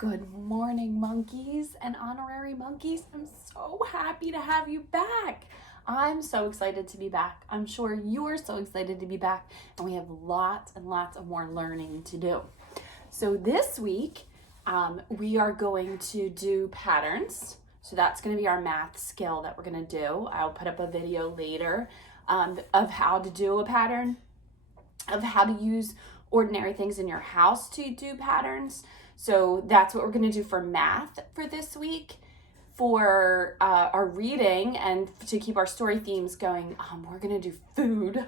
Good morning, monkeys and honorary monkeys. I'm so happy to have you back. I'm so excited to be back. I'm sure you're so excited to be back, and we have lots and lots of more learning to do. So this week, we are going to do patterns. So that's going to be our math skill that we're going to do. I'll put up a video later of how to do a pattern, of how to use ordinary things in your house to do patterns. So that's what we're going to do for math for this week. For our reading and to keep our story themes going, we're going to do food.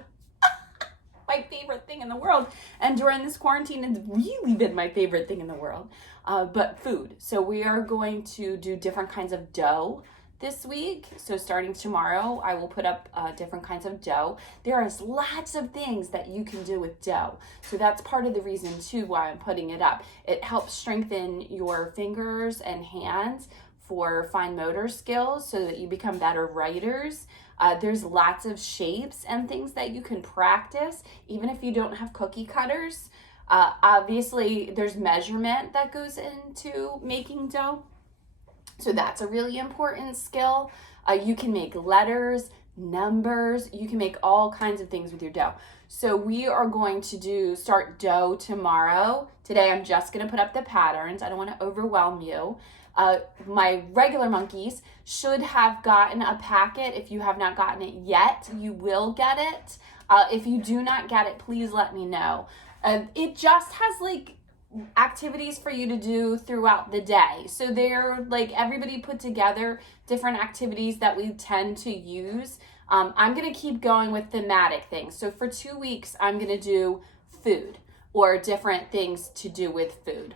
My favorite thing in the world. And during this quarantine, it's really been my favorite thing in the world. But food. So we are going to do different kinds of dough this week. So starting tomorrow, I will put up different kinds of dough. There is lots of things that you can do with dough. So that's part of the reason too why I'm putting it up. It helps strengthen your fingers and hands for fine motor skills so that you become better writers. There's lots of shapes and things that you can practice, even if you don't have cookie cutters. Obviously, there's measurement that goes into making dough. So that's a really important skill. You can make letters, numbers, you can make all kinds of things with your dough. So we are going to start dough tomorrow. Today I'm just going to put up the patterns. I don't want to overwhelm you. My regular monkeys should have gotten a packet. If you have not gotten it yet, you will get it. If you do not get it, please let me know. It just has activities for you to do throughout the day. So they're everybody put together different activities that we tend to use. I'm going to keep going with thematic things. So for 2 weeks, I'm going to do food or different things to do with food.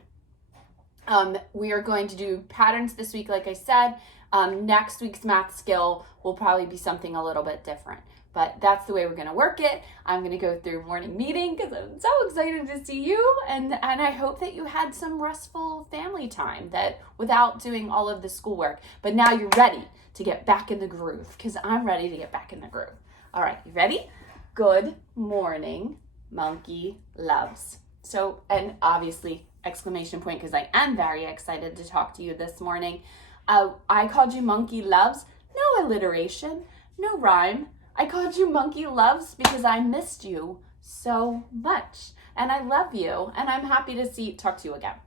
We are going to do patterns this week, like I said. Next week's math skill will probably be something a little bit different. But that's the way we're going to work it. I'm going to go through morning meeting because I'm so excited to see you. And I hope that you had some restful family time that without doing all of the schoolwork. But now you're ready to get back in the groove because I'm ready to get back in the groove. All right, you ready? Good morning, monkey loves. So, and obviously, exclamation point because I am very excited to talk to you this morning. I called you monkey loves. No alliteration, no rhyme. I called you monkey loves because I missed you so much. And I love you. And I'm happy to talk to you again.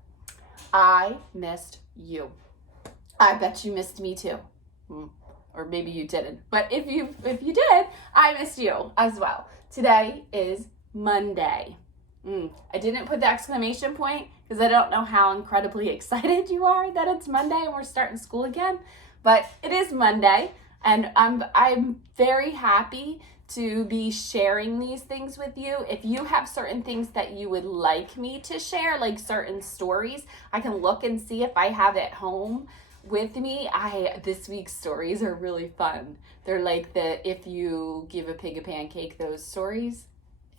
I missed you. I bet you missed me too. Or maybe you didn't. But if you did, I missed you as well. Today is Monday. I didn't put the exclamation point because I don't know how incredibly excited you are that it's Monday and we're starting school again. But it is Monday. And I'm very happy to be sharing these things with you. If you have certain things that you would like me to share, like certain stories, I can look and see if I have it home with me. This week's stories are really fun. They're like the if you give a pig a pancake, those stories.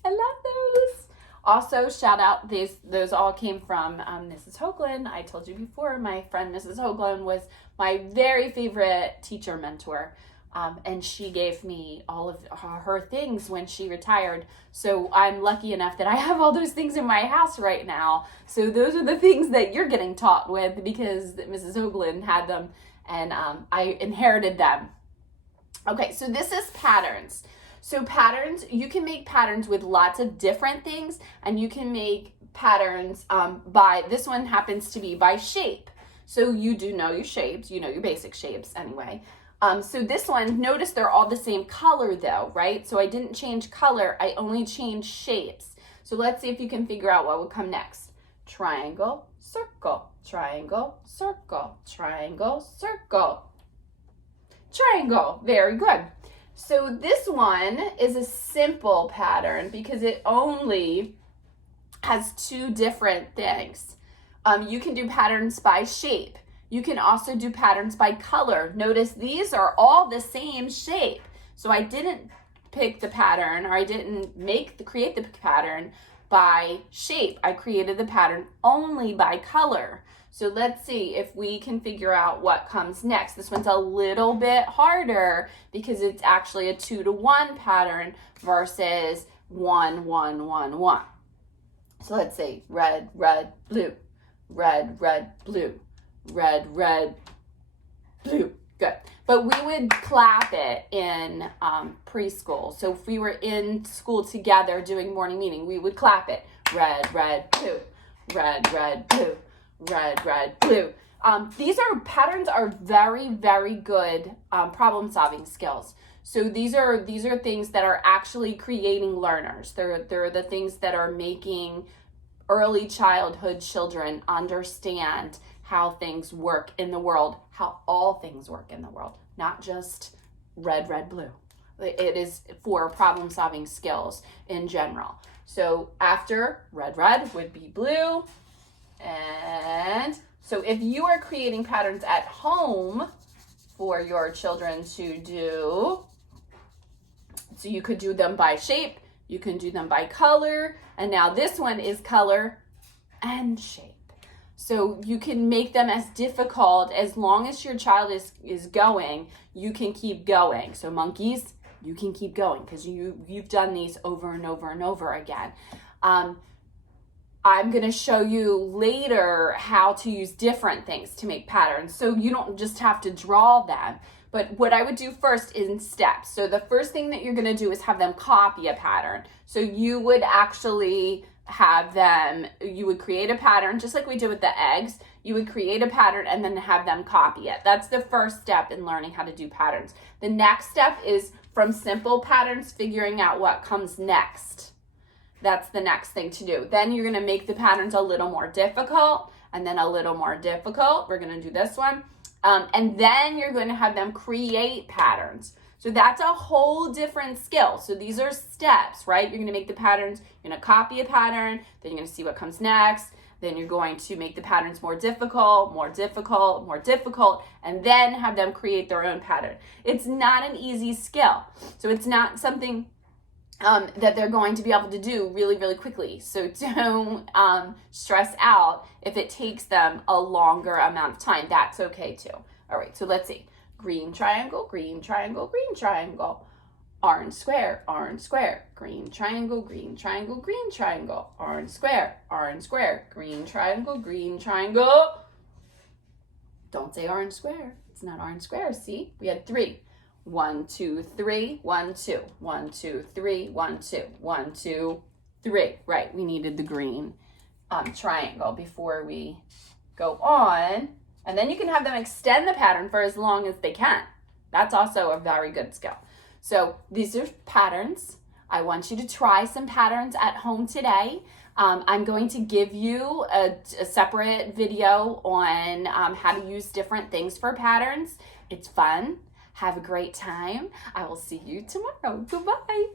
I love those. Also, shout out, those all came from Mrs. Hoagland. I told you before, my friend Mrs. Hoagland was my very favorite teacher mentor. And she gave me all of her things when she retired. So I'm lucky enough that I have all those things in my house right now. So those are the things that you're getting taught with because Mrs. Hoagland had them and I inherited them. Okay, so this is patterns. So patterns, you can make patterns with lots of different things, and you can make patterns this one happens to be by shape. So you do know your shapes, you know your basic shapes anyway. So this one, notice they're all the same color though, right? So I didn't change color, I only changed shapes. So let's see if you can figure out what would come next. Triangle, circle, triangle, circle, triangle, circle, triangle. Very good. So this one is a simple pattern because it only has two different things. You can do patterns by shape. You can also do patterns by color. Notice these are all the same shape. So I didn't pick the pattern, or I didn't create the pattern by shape. I created the pattern only by color. So let's see if we can figure out what comes next. This one's a little bit harder because it's actually a 2-to-1 pattern versus 1, 1, 1, 1. So let's see, red, red, blue, red, red, blue, red, red, blue. Good. But we would clap it in preschool. So if we were in school together doing morning meeting, we would clap it. Red, red, blue, red, red, blue, red, red, blue. These patterns are very, very good problem-solving skills. So these are things that are actually creating learners. They're the things that are making early childhood children understand how things work in the world, how all things work in the world, not just red, red, blue. It is for problem-solving skills in general. So after red, red would be blue. And so if you are creating patterns at home for your children to do, so you could do them by shape, you can do them by color, and now this one is color and shape. So you can make them as difficult as long as your child is going, you can keep going. So monkeys, you can keep going because you've done these over and over and over again. I'm going to show you later how to use different things to make patterns. So you don't just have to draw them. But what I would do first is in steps. So the first thing that you're going to do is have them copy a pattern. So you would actually have them, you would create a pattern just like we did with the eggs. You would create a pattern and then have them copy it. That's the first step in learning how to do patterns. The next step is from simple patterns, figuring out what comes next. That's the next thing to do. Then you're going to make the patterns a little more difficult and then a little more difficult. We're going to do this one. And then you're going to have them create patterns. So that's a whole different skill. So these are steps, right? You're going to make the patterns, you're going to copy a pattern, then you're going to see what comes next. Then you're going to make the patterns more difficult, more difficult, more difficult, and then have them create their own pattern. It's not an easy skill. So it's not something that they're going to be able to do really, really quickly. So don't stress out if it takes them a longer amount of time. That's okay too. All right, so let's see. Green triangle, green triangle, green triangle. Orange square, green triangle, green triangle, green triangle. Orange square, green triangle, green triangle. Don't say orange square. It's not orange square, see? We had 3. 1, 2, 3, 1, 2. 1, 2, 3, 1, 2. 1, 2, 3. Right, we needed the green triangle before we go on. And then you can have them extend the pattern for as long as they can. That's also a very good skill. So these are patterns. I want you to try some patterns at home today. I'm going to give you a separate video on how to use different things for patterns. It's fun. Have a great time. I will see you tomorrow. Goodbye.